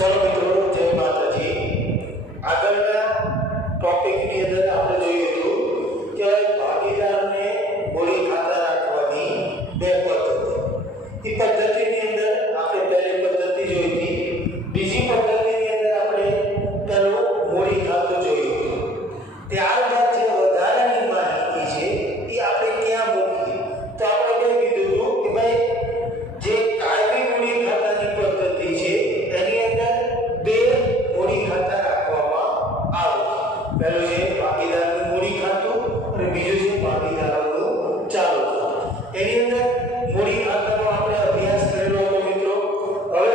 ચલો મિત્રો, જય માતાજી. આગળના ટોપિકની અંદર આપણે જોયું હતું કે ભાગીદારને મૂડી ખાતા રાખવાની બે પદ્ધતિ. એ પદ્ધતિની અંદર આપણે પહેલી પદ્ધતિ જોઈ હતી. બીજી પદ્ધતિની અંદર આપણે તેનું મૂડી ખાતું જોયું હતું. ત્યારબાદ જે વધારાની માહિતી છે એ આપણે ક્યાં મૂકી? તો આપણે કઈ કીધું હતું કે ભાઈ જે કાયમી મૂડી ખાતાની પદ્ધતિ છે એની અંદર બે મૂડી ખાતા રાખવામાં આવે. પહેલું છે ભાગીદારનું મૂડી ખાતું અને બીજું છે ભાગીદારોનું ચાલુ ખાતું. એની અંદર મૂડી ખાતાનો આપણે અભ્યાસ કરેલો હતો મિત્રો. હવે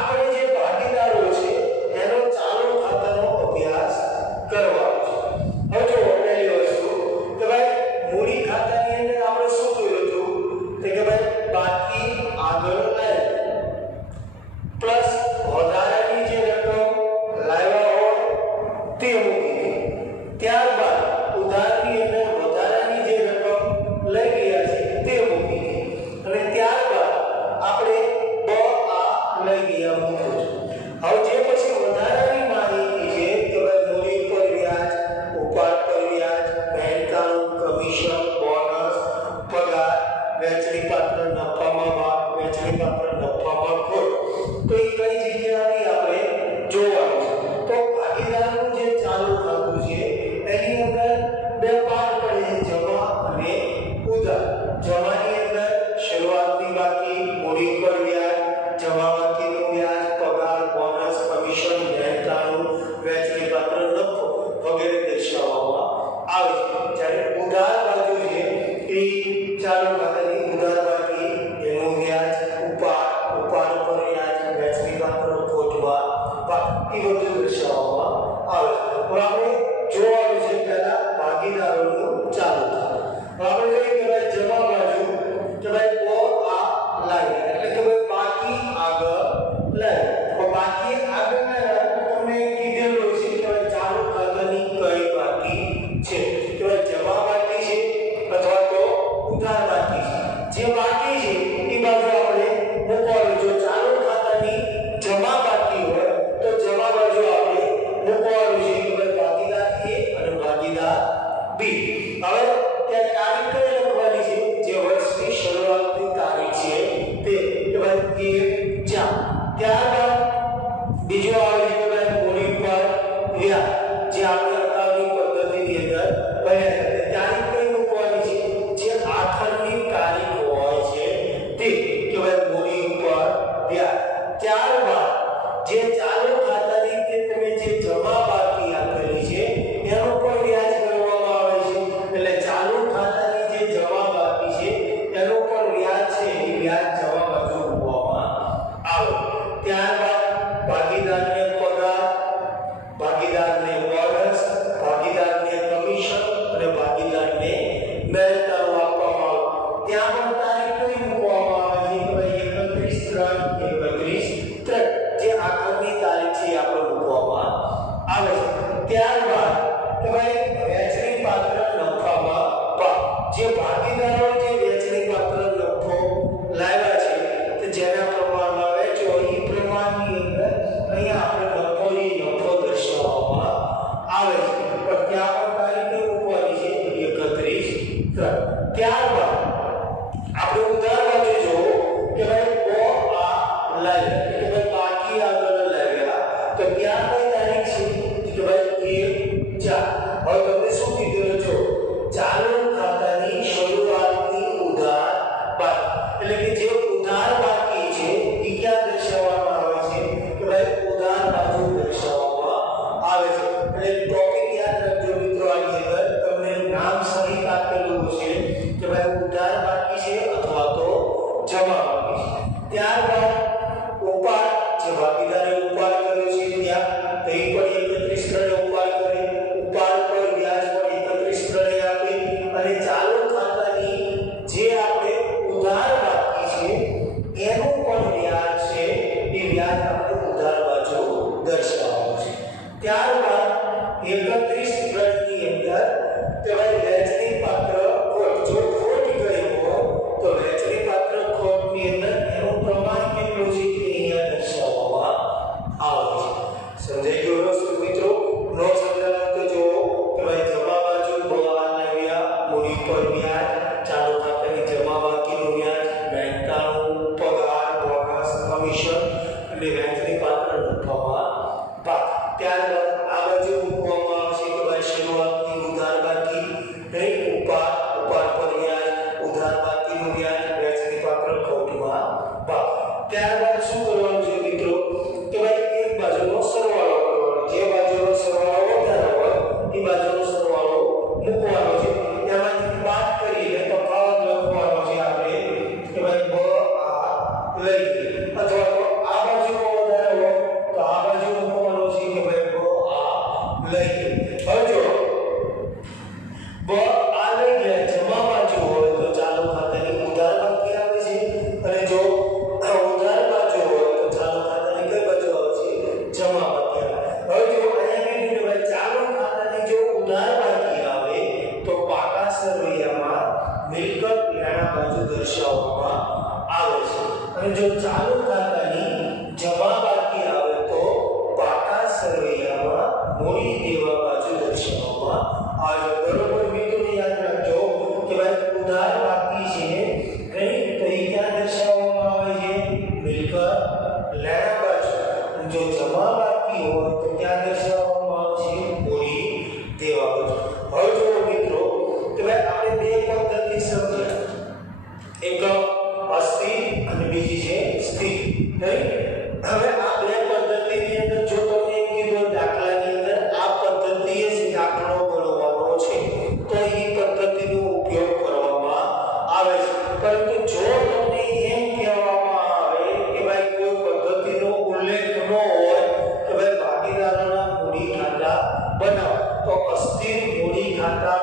આપણે જે ભાગીદારો છે એનો ચાલુ ખાતાનો અભ્યાસ કરવાનો છે. હવે જો પહેલી વસ્તુ કે ભાઈ મૂડી ખાતાની અંદર આપણે શું જોયું હતું કે ભાઈ બાકી આગળ લાય પ્લસ વધારાની જે રકમ લાવ્યા હોય તે મૂકી. ત્યારબાદ ઉધારની અંદર વધારાની જે રકમ લઈ ગયા છે તે મૂકી. અને ત્યારબાદ આપણે આ લઈ ગયા મૂક્યું. હવે જે પછી વધારાની માહિતી છે કે ભાઈ મૂડી પર વ્યાજ, ઉપાડ પર વ્યાજ, બેંકનું કમિશન, બોનસ, પગાર, વેચણી પાત્ર નફામાં ભાગ, વેચણી પાત્ર નફામાં ખોટ, તો એ કઈ જગ્યાએ આપણે જોવાનું છે. તો ભાગીદારનું જે ચાલુ ખાતું છે એની અંદર બે પાર્ટ પડે છે, જમા અને ઉધાર. જમાની અંદર શરૂઆતની બાકી, મૂડી પર વ્યાજ, જમા બાકીનું વ્યાજ, પગાર, બોનસ, કમિશન, બેંકનું, વેચણી પાત્ર નફો વગેરે દર્શાવવામાં આવે છે. જ્યારે ઉધાર બાજુ છે એ ચાલુ ખાતાની ઉધાર બાકી, એનું વ્યાજ, ઉપાડ પર વ્યાજ, વેચણી પાત્ર ખોટમાં એ બધું દર્શાવવામાં આવે છે. હવે આપણે જોવાનું છે પહેલા ભાગીદારોનું ચાલુ ખાતું. આપણે જોઈએ કે ભાઈ જમા બાજુ કે ભાઈ આ લાઈ એટલે કે ભાઈ બાકી આગળ લાઈ. તો બાકી આગળ લાઈ તમને કીધેલું છે કે ભાઈ ચાલુ ખાતાની કઈ બાકી છે, કે ભાઈ જમા બાકી છે અથવા તો ઉધાર બાકી છે. જે બાકી છે એ બાજુ આપણે મૂકવાનું. જો ચાલુ ખાતાની જમા બાકી હોય તો જમા બાજુ આપણે મૂકવાનું છે કે ભાઈ ભાગીદાર A અને ભાગીદાર B. હવે ત્યાં તારીખ કઈ લખવાની છે? જે વર્ષની શરૂઆતની તારીખ છે તે કે ભાઈ 1/4. ત્યારબાદ બીજો આવે છે કે ભાઈ મૂડી પર વ્યાજ, જે આપણે અગાઉની પદ્ધતિની અંદર ભણ્યા હતા. તારીખ કઈ મૂકવાની છે? જે આખરની તારીખ હોય છે તે કે ભાઈ મૂડી પર વ્યાજ. ત્યારબાદ જે ચાલુ ખાતાની કે તમે જે જમા બાકી આપેલી છે એનો પણ વ્યાજ ગણવામાં આવે છે. એટલે ચાલુ ખાતાની જે જમા બાકી છે એનો પણ વ્યાજ છે એ વ્યાજ જમા બાજુ મૂકવામાં આવે. ત્યારબાદ ભાગીદારને પગાર, ભાગીદારને બોનસ, ભાગીદારને કમિશન અને ભાગીદારને મહેનતાણું આપવામાં આવે. ત્યાં પણ તારીખ કઈ મૂકવામાં આવે છે કે ભાઈ 31/3/31 જે આખરની તારીખ છે આપણે મૂકવામાં આવે છે. ત્યારબાદ કે ભાઈ વેચણી પાત્ર નફામાં ભાગ, જે ભાગીદારો જે વેચણી પાત્ર નફો લાવ્યા છે કે જેના પ્રમાણમાં વેચો એ પ્રમાણની અંદર અહીંયા આપણે નફો દર્શાવવામાં આવે છે. પણ ત્યાં પણ તારીખ મૂકવાની છે 31/3. ત્યારબાદ આપણે ઉધાર બાજુ જોવો કે ભાઈ આ લાવ્યા કે ભાઈ બાકી આગળ લાવ્યા તો ત્યાં કઈ તારીખ છે કે ભાઈ 1/4. હવે તમને શું કીધું છો? ચાલુ ખાતાની શરૂઆતની ઉધાર બાકી, એટલે કે જે ઉધાર બાકી છે એ ક્યાં દર્શાવવામાં આવે છે કે ભાઈ ઉધાર બાજુ દર્શાવવામાં આવે છે. એટલે ટોપિક યાદ રાખજો મિત્રો, આની અંદર તમને નામ સહિત આપેલું હશે કે ભાઈ ઉધાર બાકી છે અથવા તો જમા બાકી છે. ત્યારબાદ ઉપાડ, જે ભાગીદારે ઉપાડ કર્યો છે ત્યાં તે પણ 31 ગણે ઉપાડ કરે, ઉપાડ પર વ્યાજ પણ 31 ગણે આપે. અને ચાલુ ખાતાની જે આપણે ઉધાર બાકી છે એનું પણ વ્યાજ છે એ વ્યાજ આપણે ઉધાર બાજુ દર્શાવવાનું છે. ત્યારબાદ 31 ની અંદર કે ભાઈ વેચણી પાત્ર ખોટ, જો ખોટ ગઈ હોય તો વેચણી પાત્ર ખોટની અંદર એનું પ્રમાણ કેટલું છે એ અહીંયા દર્શાવવામાં આવે. અને વ્યાજની પાત્ર લખવામાં પાક. ત્યારબાદ આ બાજુ મૂકવામાં આવશે કે ભાઈ શરૂઆતની ઉધાર બાકી નહીં, ઉપાડ પર વ્યાજ, ઉધાર બાકીનું વ્યાજ, વ્યાજની પાત્ર ખોટમાં પાક. ત્યારબાદ શું કરવાનું છે મિત્રો કે ભાઈ એક બાજુનો સરવાળો કરવાનો, જે બાજુનો સરવાળો વધારે હોય એ બાજુનો સરવાળો મૂકવાનો છે. એમાંથી બાદ કરીને તફાવત લખવાનો છે આપણે કે ભાઈ બ આ લઈ અથવા તો આ બાજુનો વધારે હોય તો આ બાજુ મૂકવાનો છે કે ભાઈ બ આ લઈ. હવે જો બ આ લઈ ગયા જમા બાજુ હોય તો ચાલુ ખાતાની ઉધાર બાકી આવે છે, અને જો ઉધાર બાજુ હોય તો ચાલુ ખાતાની કઈ બાજુ આવે છે? જમા બાકી આવે. હવે જો અહીંયા કીધું કે ભાઈ ચાલુ ખાતાની જો ઉધાર બાકી આવે તો પાકા સરવૈયામાં મિલકત લેણા બાજુ દર્શાવવામાં આવે છે, અને જો ચાલુ ખાતાની જમા બાકી આવે તો પાકા સરવૈયામાં મૂડી દેવા બાજુ દર્શાવવામાં આવે. બરોબર મિત્રો, યાદ રાખજો કે ભાઈ ઉધાર બાકી છે કઈ તો એ ક્યાં દર્શાવવામાં આવે છે? મિલકત લેણા બાજુ. જો જમા બાકી હોય તો ક્યાં દર્શાવવામાં આવે છે? મૂડી દેવા બાજુ. હવે જો મિત્રો કે ભાઈ આપણે બે પદ્ધતિ સમજ્યા, એક અસ્થિર અને બીજી છે સ્થિર. હવે આ બે પદ્ધતિની અંદર જો તમને એમ કીધું દાખલાની અંદર આ પદ્ધતિએ જ દાખલો ગણવાનો છે તો એ પદ્ધતિનો ઉપયોગ કરવામાં આવે છે. પરંતુ જો તમને એમ કહેવામાં આવે કે ભાઈ કોઈ પદ્ધતિનો ઉલ્લેખ ન હોય કે ભાઈ ભાગીદારોના મૂડી ખાતા બનાવો તો અસ્થિર મૂડી ખાતા